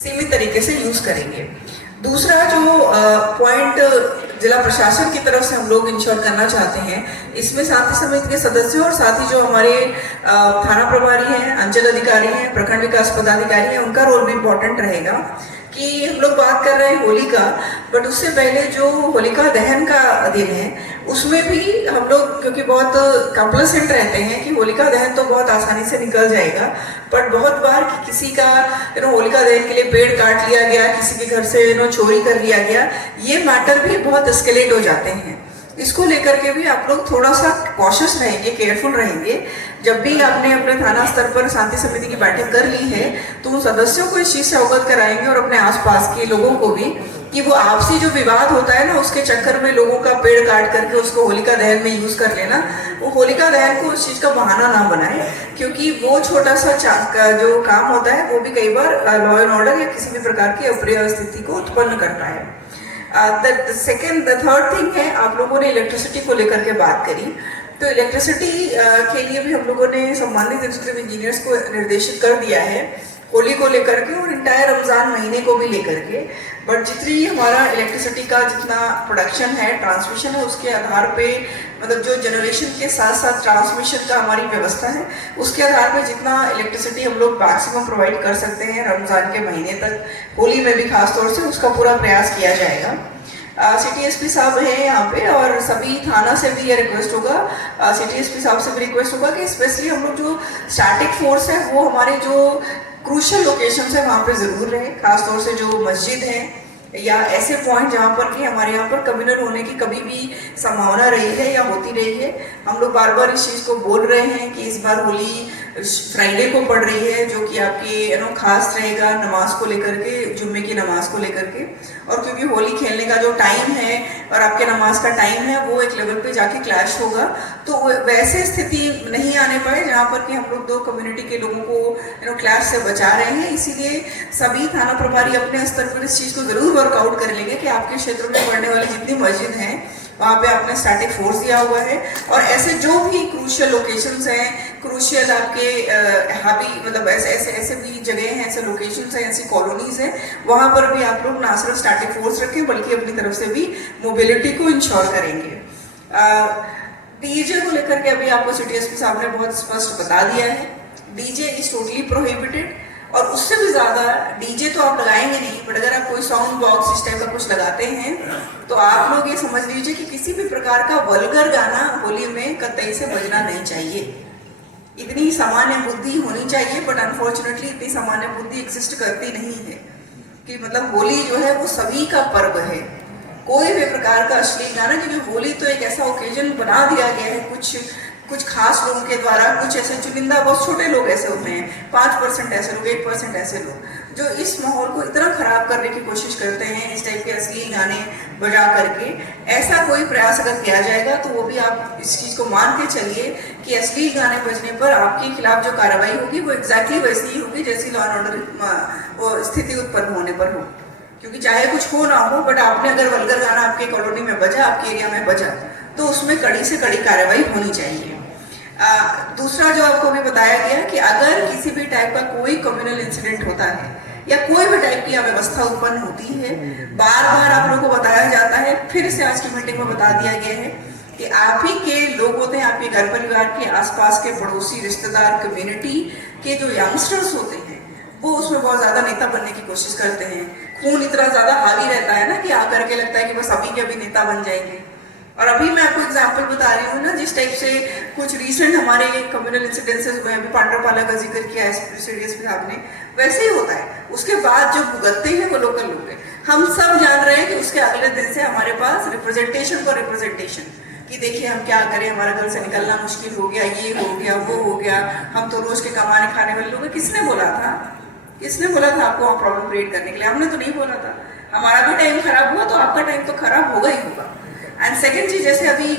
सीमित तरीके से यूज करेंगे। दूसरा जो पॉइंट जिला प्रशासन की तरफ से हम लोग इंश्योर करना चाहते हैं, इसमें शांति समिति के सदस्यों और साथ ही जो हमारे थाना प्रभारी हैं, अंचल अधिकारी हैं, प्रखंड विकास पदाधिकारी हैं, उनका रोल भी इम्पोर्टेंट रहेगा। कि हम लोग बात कर रहे हैं होली का, बट उससे पहले जो होलिका दहन का दिन है उसमें भी हम लोग, क्योंकि बहुत कंप्लेसेंट रहते हैं कि होलिका दहन तो बहुत आसानी से निकल जाएगा, बट बहुत बार किसी का होलिका दहन के लिए पेड़ काट लिया गया, किसी के घर से चोरी कर लिया गया, ये मैटर भी बहुत एस्केलेट हो जाते हैं। इसको लेकर के भी आप लोग थोड़ा सा कॉशियस रहेंगे, केयरफुल रहेंगे। जब भी आपने अपने थाना स्तर पर शांति समिति की बैठक कर ली है तो उन सदस्यों को इस चीज से अवगत कराएंगे और अपने आसपास के लोगों को भी, कि वो आपसी जो विवाद होता है ना, उसके चक्कर में लोगों का पेड़ काट करके उसको होलिका दहन में यूज कर लेना, वो होलिका दहन को उस चीज का बहाना ना बनाए, क्योंकि वो छोटा सा जो काम होता है वो भी कई बार लॉ एंड ऑर्डर या किसी भी प्रकार की अप्रिय स्थिति को उत्पन्न करता है। थर्ड थिंग है, आप लोगों ने इलेक्ट्रिसिटी को लेकर के बात करी, तो इलेक्ट्रिसिटी के लिए भी हम लोगों ने संबंधित इंस्टीट्यूट इंजीनियर्स को निर्देशित कर दिया है, होली को लेकर के और इंटायर रमजान महीने को भी लेकर के। बट जितनी हमारा इलेक्ट्रिसिटी का जितना प्रोडक्शन है, ट्रांसमिशन है, उसके आधार पे, मतलब जो जनरेशन के साथ साथ ट्रांसमिशन का हमारी व्यवस्था है, उसके आधार पे जितना इलेक्ट्रिसिटी हम लोग मैक्सिमम प्रोवाइड कर सकते हैं रमजान के महीने तक, होली में भी खासतौर से उसका पूरा प्रयास किया जाएगा। सिटी एसपी साहब हैं यहाँ पे, और सभी थाना से भी ये रिक्वेस्ट होगा, सिटी एसपी साहब से भी रिक्वेस्ट होगा कि स्पेशली हम लोग जो स्टैटिक फोर्स है वो हमारे जो क्रूशियल लोकेशंस है वहाँ पे जरूर रहे, खासतौर से जो मस्जिद है या ऐसे पॉइंट जहाँ पर कि हमारे यहाँ पर कम्युनल होने की कभी भी संभावना रही है या होती रही है। हम लोग बार बार इस चीज़ को बोल रहे हैं कि इस बार होली फ्राइडे को पड़ रही है, जो कि आपके खास रहेगा नमाज को लेकर के, जुम्मे की नमाज को लेकर के, और क्योंकि होली खेलने का जो टाइम है और आपके नमाज का टाइम है वो एक लेवल पे जाके क्लैश होगा, तो वैसे स्थिति नहीं आने पाए जहाँ पर कि हम लोग दो कम्युनिटी के लोगों को क्लैश से बचा रहे हैं। इसीलिए सभी थाना प्रभारी अपने स्तर पर इस चीज़ को जरूर वर्कआउट कर लेंगे कि आपके क्षेत्र में पड़ने वाली जितनी मस्जिद हैं वहाँ पे आपने स्टैटिक फोर्स दिया हुआ है, और ऐसे जो भी क्रूशियल लोकेशंस हैं, क्रूशियल आपके मतलब ऐसे भी जगह हैं, ऐसे लोकेशंस हैं, ऐसी कॉलोनीज हैं, वहाँ पर भी आप लोग ना सिर्फ स्टैटिक फोर्स रखें बल्कि अपनी तरफ से भी मोबिलिटी को इंश्योर करेंगे। डीजे को लेकर के अभी आपको सिटी एसपी साहब ने बहुत स्पष्ट बता दिया है, डीजे इज टोटली प्रोहिबिटेड, और उससे भी ज्यादा डीजे तो आप लगाएंगे नहीं, बट अगर आप कोई साउंड बॉक्स इस टाइप का कुछ लगाते हैं तो आप लोग ये समझ लीजिए कि किसी भी प्रकार का वल्गर गाना होली में कतई से बजना नहीं चाहिए। इतनी सामान्य बुद्धि होनी चाहिए, बट अनफॉर्चुनेटली इतनी सामान्य बुद्धि एग्जिस्ट करती नहीं है कि मतलब होली जो है वो सभी का पर्व है। कोई भी प्रकार का अश्लील गाना, क्योंकि होली तो एक ऐसा ओकेजन बना दिया गया है कुछ खास लोगों के द्वारा, कुछ ऐसे चुनिंदा बहुत छोटे लोग ऐसे होते हैं, 5% ऐसे लोग, 1% ऐसे लोग जो इस माहौल को इतना खराब करने की कोशिश करते हैं इस टाइप के अश्लील गाने बजा करके। ऐसा कोई प्रयास अगर किया जाएगा तो वो भी आप इस चीज को मान के चलिए कि अश्लील गाने बजने पर आपके खिलाफ जो कार्रवाई होगी वो एग्जैक्टली वैसी ही होगी जैसी लॉ एंड ऑर्डर स्थिति उत्पन्न होने पर हो, क्योंकि चाहे कुछ हो ना हो, बट आपने अगर वल्गर गाना आपके कॉलोनी में बजा, आपके एरिया में बजा, तो उसमें कड़ी से कड़ी कार्रवाई होनी चाहिए। दूसरा जो आपको भी बताया गया कि अगर किसी भी टाइप का कोई कम्युनल इंसिडेंट होता है या कोई भी टाइप की अव्यवस्था उत्पन्न होती है, बार बार आप लोगों को बताया जाता है, फिर से आज की मीटिंग में बता दिया गया है कि आप ही के लोग होते हैं, आपके घर परिवार के आसपास के पड़ोसी, रिश्तेदार, कम्युनिटी के जो यंगस्टर्स होते हैं वो उसमें बहुत ज्यादा नेता बनने की कोशिश करते हैं। खून इतना ज्यादा हावी रहता है ना कि आकर के लगता है कि बस अभी के अभी नेता बन जाएंगे। और अभी मैं आपको एग्जांपल बता रही हूँ ना, जिस टाइप से कुछ रीसेंट हमारे कम्युनल इंसिडेंसेस हुए, अभी पांड्रपाला का जिक्र किया एसपी साहब ने, वैसे ही होता है। उसके बाद जो भुगतते हैं वो लोकल लोग हैं। हम सब जान रहे हैं कि उसके अगले दिन से हमारे पास रिप्रेजेंटेशन पर रिप्रेजेंटेशन, कि देखिए हम क्या करें, हमारा घर से निकलना मुश्किल हो गया, ये हो गया, वो हो गया, हम तो रोज के कमाने खाने वाले लोग हैं। किसने बोला था आपको वहाँ प्रॉब्लम क्रिएट करने के लिए? हमने तो नहीं बोला था। हमारा भी टाइम खराब हुआ तो आपका टाइम तो खराब होगा ही होगा। एंड सेकेंड चीज, जैसे अभी